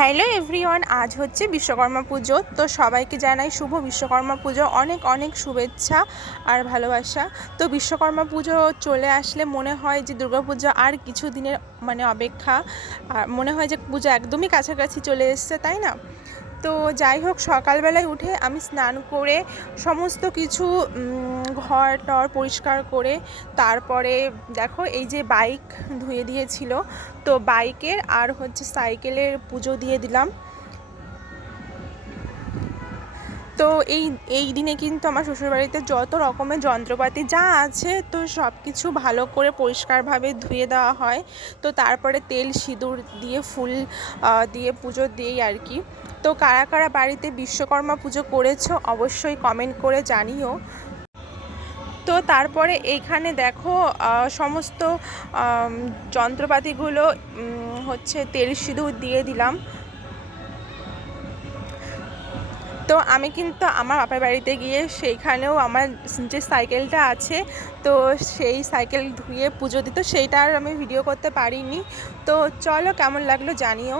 Hello everyone, আজ হচ্ছে বিশ্বকর্মা পুজো। তো সবাইকে জানাই শুভ বিশ্বকর্মা পুজো, অনেক অনেক শুভেচ্ছা আর ভালোবাসা। তো বিশ্বকর্মা পুজো চলে আসলে মনে হয় যে দুর্গাপূজা আর কিছু দিনের অপেক্ষা, আর মনে হয় যে পুজো একদমই কাছাকাছি চলে এসছে, তাই না? তো যাই হোক, সকালবেলায় উঠে আমি স্নান করে সমস্ত কিছু ঘর টর পরিষ্কার করে তারপরে দেখো এই যে বাইক ধুয়ে দিয়েছিল, তো বাইকের আর হচ্ছে সাইকেলের পুজো দিয়ে দিলাম। তো এই দিনে কিন্তু আমার শ্বশুরবাড়িতে যত রকমের যন্ত্রপাতি যা আছে তো সব কিছু ভালো করে পরিষ্কারভাবে ধুয়ে দেওয়া হয়। তো তারপরে তেল সিঁদুর দিয়ে ফুল দিয়ে পুজো দিই আর কি। তো কারা কারা বাড়িতে বিশ্বকর্মা পুজো করেছো অবশ্যই কমেন্ট করে জানিও। তো তারপরে এইখানে দেখো সমস্ত যন্ত্রপাতিগুলো হচ্ছে তেল সিঁদুর দিয়ে দিলাম। তো আমি কিন্তু আমার বাপের বাড়িতে গিয়ে সেইখানেও আমার যে সাইকেলটা আছে, তো সেই সাইকেল ধুয়ে পুজো দিত, সেইটা আর আমি ভিডিও করতে পারিনি। তো চলো, কেমন লাগলো জানিও।